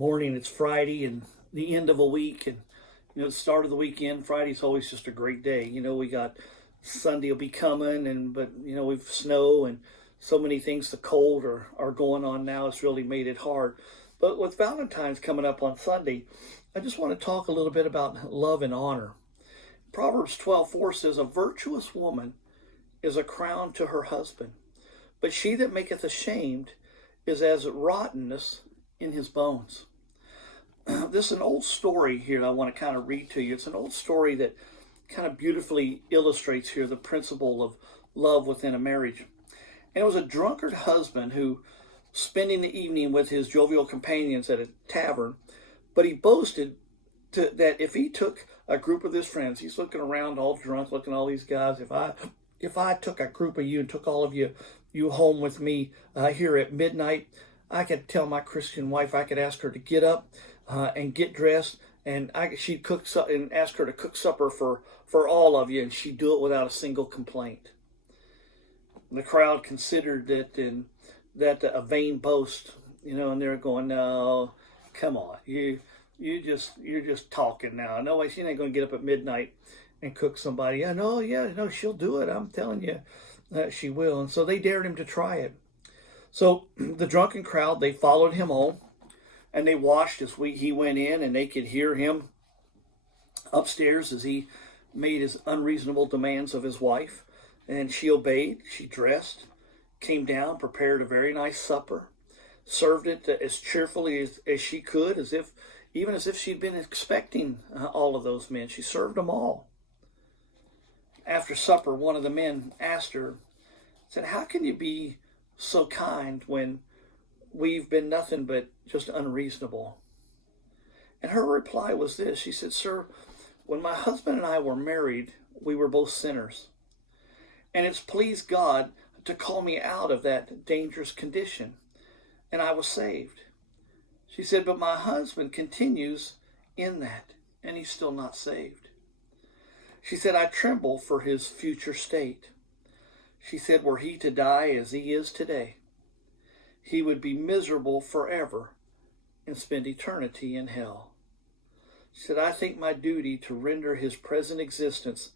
Morning. It's Friday and the end of a week, and the start of the weekend. Friday's always just a great day. We got Sunday will be coming, and but we've snow and so many things. The cold are going on now. It's really made it hard. But with Valentine's coming up on Sunday, I just want to talk a little bit about love and honor. Proverbs 12:4 says, "A virtuous woman is a crown to her husband, but she that maketh ashamed is as rottenness in his bones." This is an old story here that I want to kind of read to you. It's an old story that kind of beautifully illustrates here the principle of love within a marriage. And it was a drunkard husband who, spending the evening with his jovial companions at a tavern, but he boasted that if he took a group of his friends, he's looking around all drunk, looking at all these guys, if I took a group of you and took all of you home with me here at midnight, I could tell my Christian wife, I could ask her to get up and get dressed, and she'd cook and ask her to cook supper for all of you, and she'd do it without a single complaint. The crowd considered that a vain boast, and they're going, "No, come on, you're just talking now. No way, she ain't going to get up at midnight and cook somebody. No, she'll do it. I'm telling you, she will." And so they dared him to try it. So the drunken crowd, they followed him home, and they watched as he went in, and they could hear him upstairs as he made his unreasonable demands of his wife. And she obeyed. She dressed, came down, prepared a very nice supper, served it as cheerfully as she could, even as if she'd been expecting all of those men. She served them all. After supper, one of the men asked her, said, "How can you be so kind when we've been nothing but just unreasonable?" And her reply was this. She said, "Sir, when my husband and I were married, we were both sinners. And it's pleased God to call me out of that dangerous condition. And I was saved." She said, "But my husband continues in that, and he's still not saved." She said, "I tremble for his future state." She said, "Were he to die as he is today, he would be miserable forever and spend eternity in hell." She said, "I think my duty to render his present existence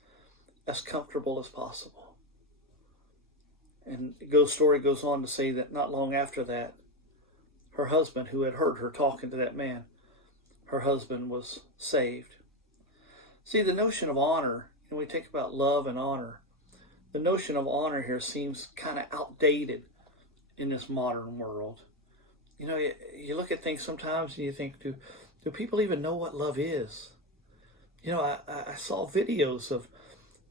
as comfortable as possible." And the story goes on to say that not long after that, her husband, who had heard her talking to that man, her husband was saved. See, the notion of honor, when we think about love and honor, the notion of honor here seems kind of outdated in this modern world. You look at things sometimes and you think, do people even know what love is? I saw videos of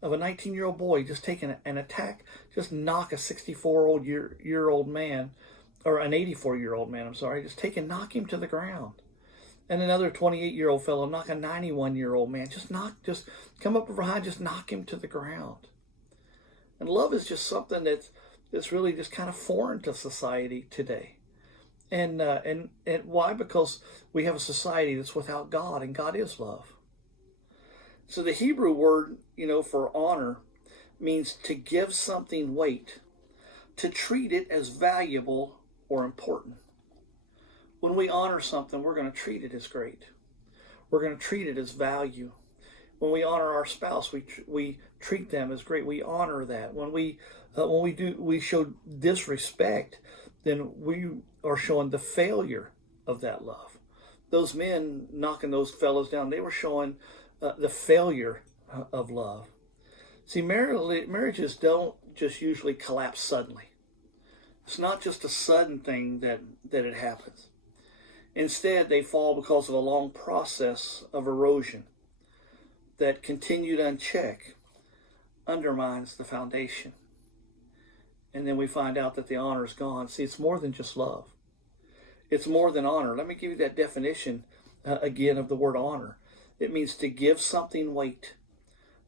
a 19-year-old boy just taking an attack, just knock a 64-year-old man, or an 84-year-old man, just knock him to the ground. And another 28-year-old fellow knock a 91-year-old man, just come up behind, just knock him to the ground. And love is just something that's really just kind of foreign to society today. And why? Because we have a society that's without God, and God is love. So the Hebrew word, for honor means to give something weight, to treat it as valuable or important. When we honor something, we're going to treat it as great. We're going to treat it as value. When we honor our spouse, we treat them as great. We honor that. When we show disrespect, then we are showing the failure of that love. Those men knocking those fellows down, they were showing the failure of love. See, marriages don't just usually collapse suddenly. It's not just a sudden thing that it happens. Instead, they fall because of a long process of erosion that, continued unchecked, undermines the foundation. And then we find out that the honor is gone. See, it's more than just love. It's more than honor. Let me give you that definition again of the word honor. It means to give something weight,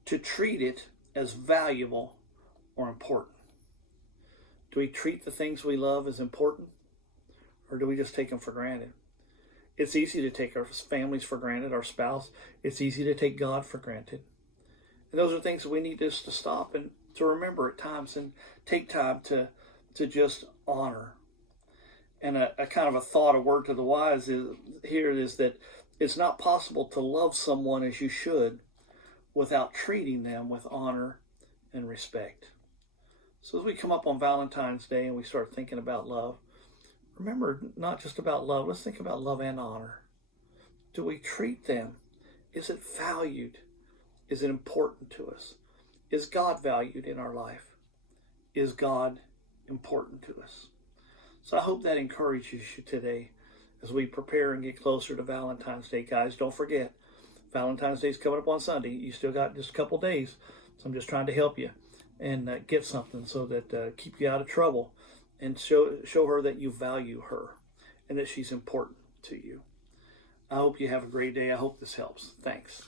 to treat it as valuable or important. Do we treat the things we love as important, or do we just take them for granted? It's easy to take our families for granted, our spouse. It's easy to take God for granted. And those are things that we need just to stop and to remember at times and take time to just honor. And a kind of a thought, a word to the wise is that it's not possible to love someone as you should without treating them with honor and respect. So as we come up on Valentine's Day and we start thinking about love, remember, not just about love, let's think about love and honor. Do we treat them? Is it valued? Is it important to us? Is God valued in our life? Is God important to us? So I hope that encourages you today as we prepare and get closer to Valentine's Day. Guys, don't forget, Valentine's Day is coming up on Sunday. You still got just a couple days, so I'm just trying to help you and get something so that keep you out of trouble and show her that you value her and that she's important to you. I hope you have a great day. I hope this helps. Thanks.